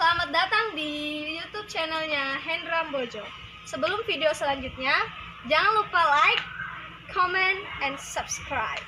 Selamat datang di YouTube channelnya Hendra Bojo. Sebelum video selanjutnya, jangan lupa like, comment, and subscribe.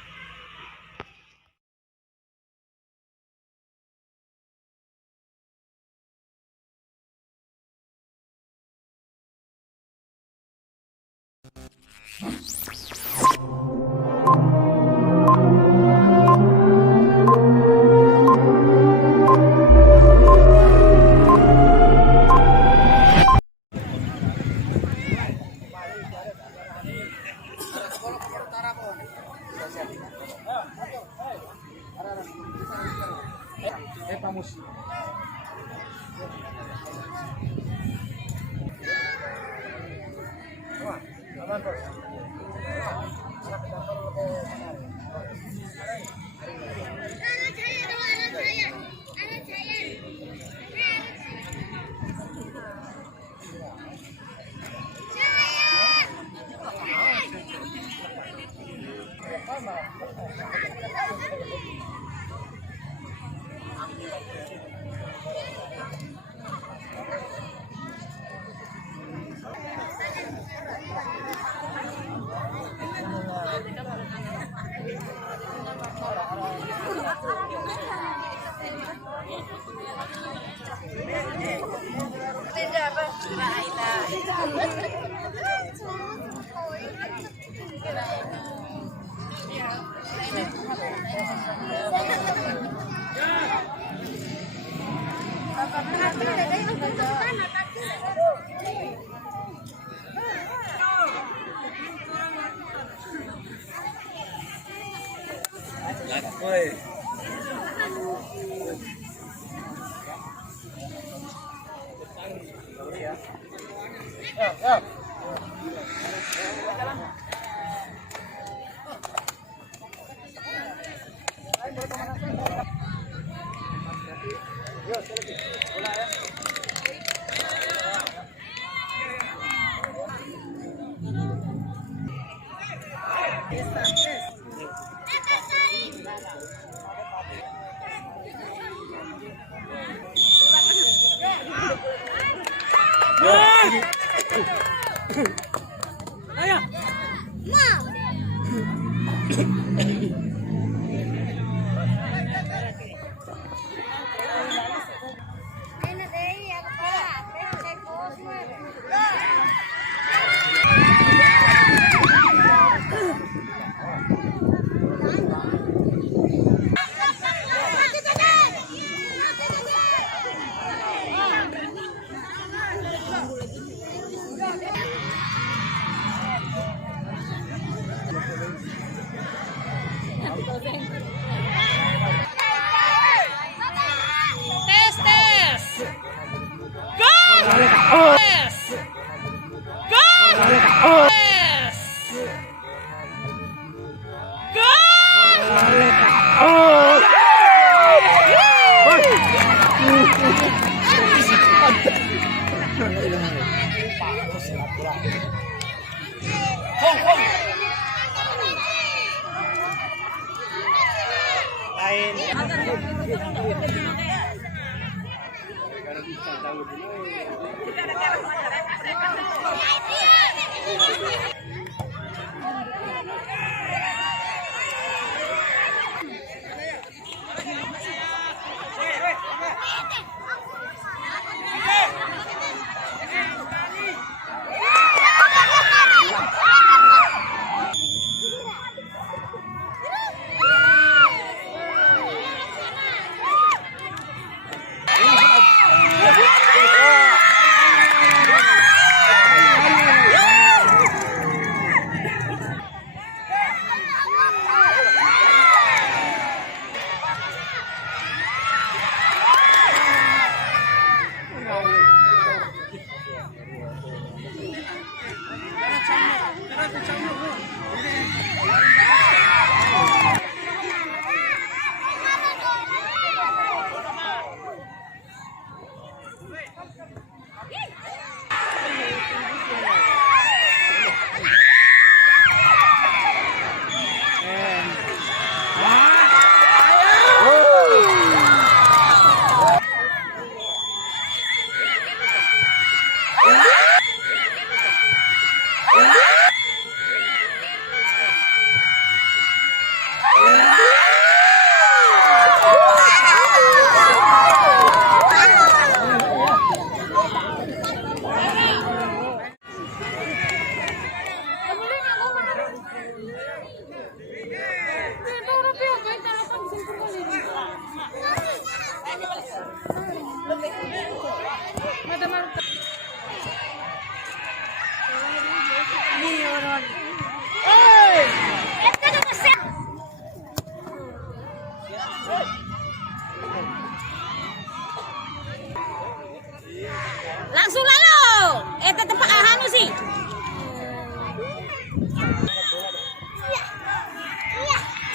Langsung lalu. Tetap anu sih.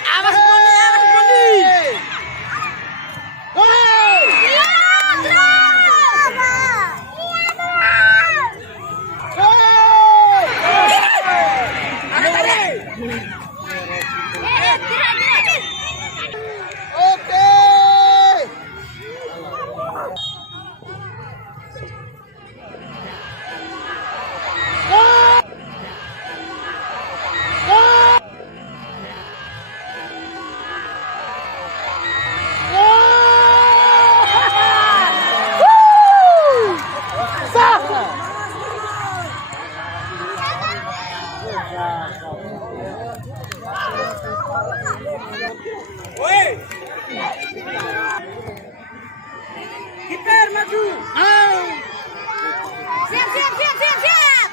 Awas Boni, awas Boni. Kiper maju. Siap, siap, siap, siap, siap.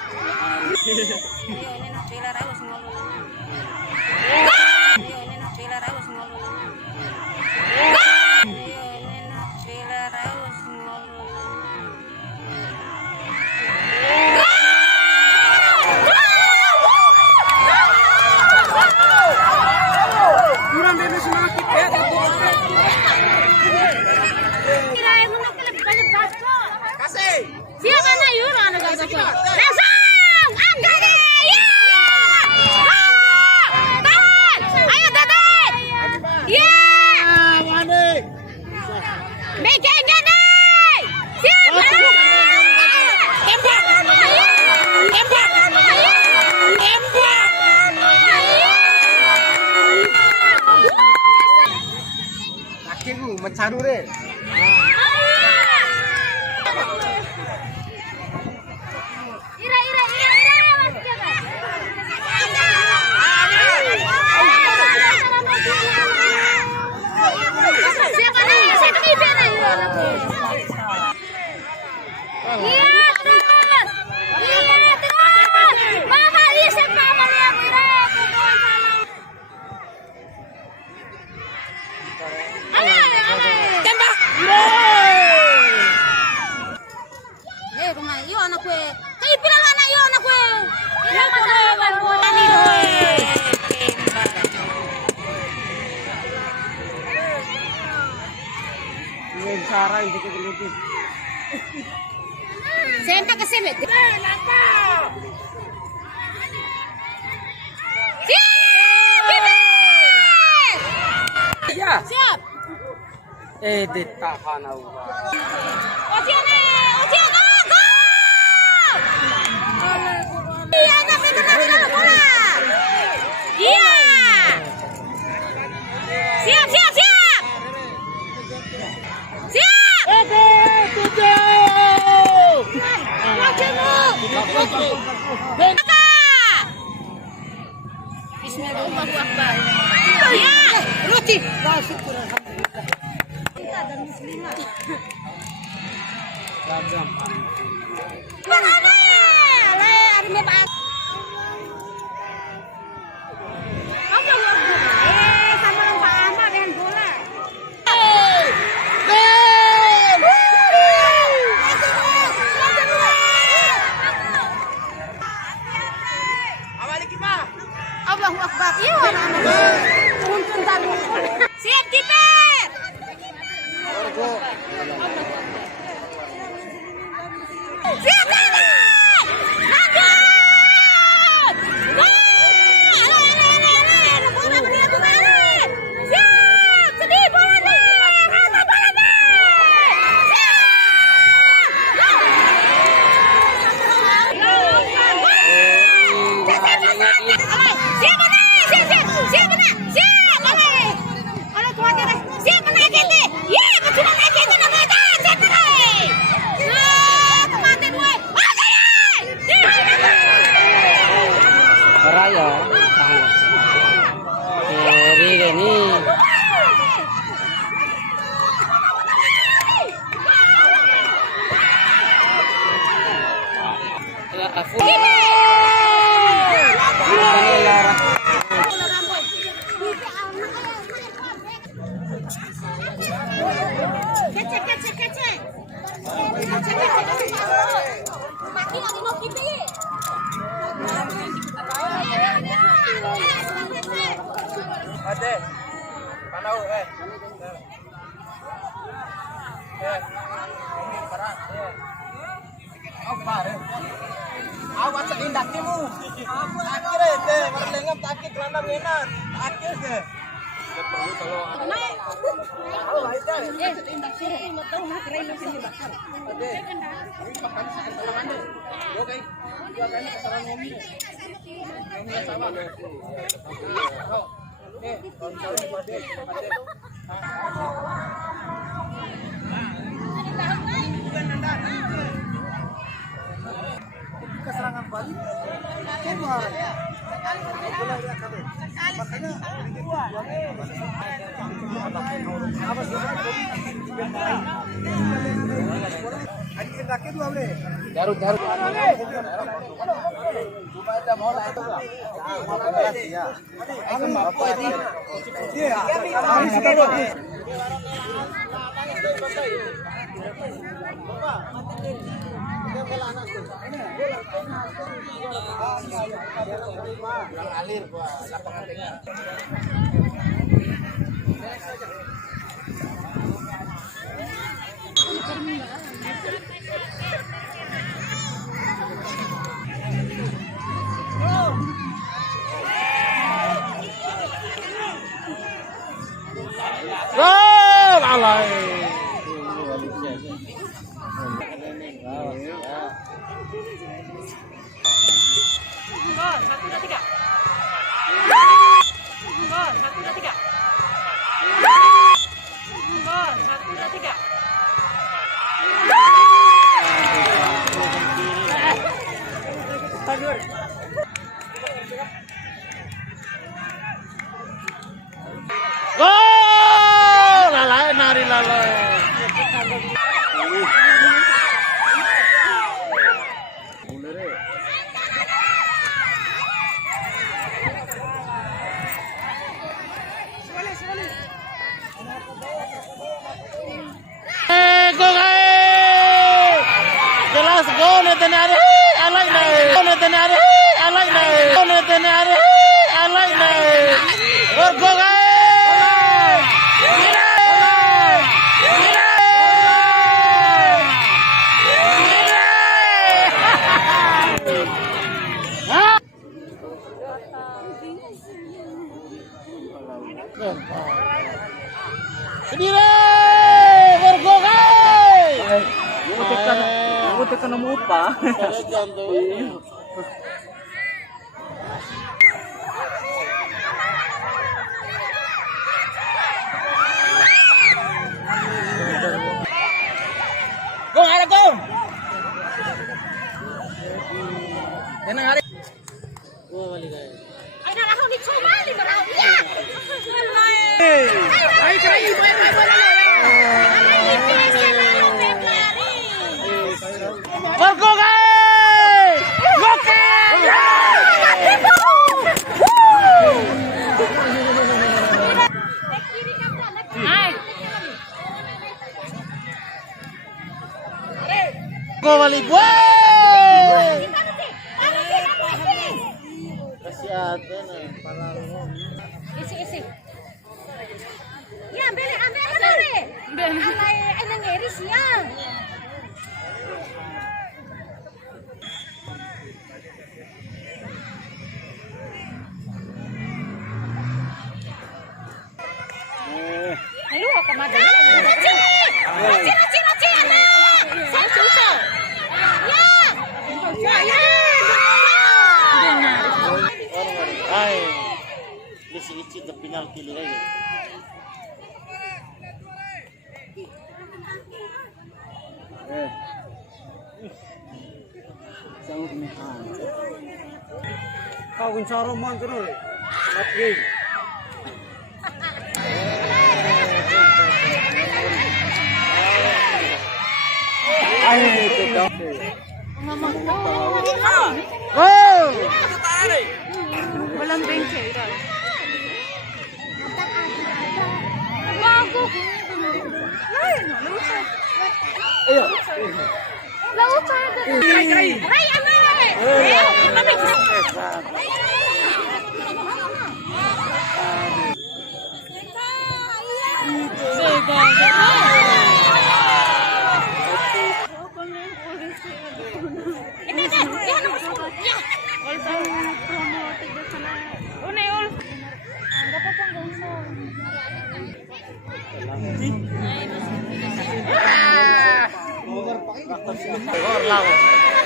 Siapa na yun? Ano gagawin? Langsung! Ang galing! Tahan! Ayo, Daday! Yeah! Bikin Daday! Siap! Tembak! Tembak! Tembak! Kakiku mencadu deh. Senta ke sini. Ya. Siap. Ditahan Allah. Ojiane, Ojiane, go! Iya, tapi tenang bola. Iya. Siap, siap, siap. Siap. Bismillahirrahmanirrahim. Ya, Ruci. Allahu Akbar. Siap, kiper. Awas sedindak timu. Akhirnya deh, berlengam takik gelandang enak. Akhirnya. Keserangan balik coba makanya Jarut alir lapangan tengah. Gol alay. Gol, 1, 2, 3. Gol, 1, 2, 3. Gol, 1, 2, 3. Gol alay nari lalay. Jelas gol netenare alay nai. Gol netenare alay nai. Gol netenare alay nai. Gol Sedire bergogai. Aku tekan nemu apa? Gol ada gol. Tenang hari. Gol balik guys. Ay, narahon ni Chuma, di marahon niya. Ay, bergogai. Gol balik. Isi. Ya, ambil deh. Alay, ay nangyari siya. Ayo, kemana? Raci, saya susah. Ya. Ay, isi the final kili aja. Jauh mehan. Kau bicara mon terus. Lagi. Ayo kita. Oh. Walang benche. Bago. Ayo. Lautan. Ay, ano?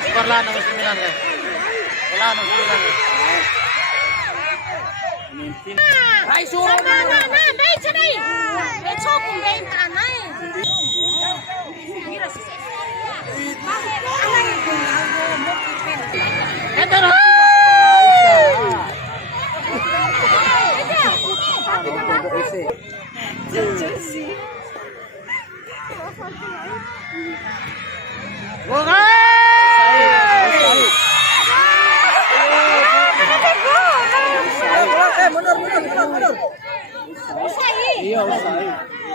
Skor lah nomor 9 guys. Wala nomor 9 guys. Ito na! Mundur. Iya, usai.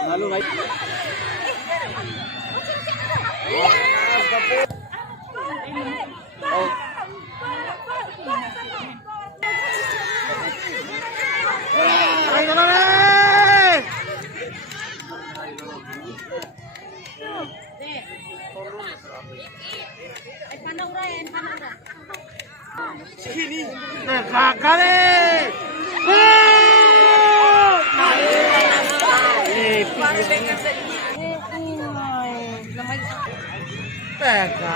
Lalu baik. Pega,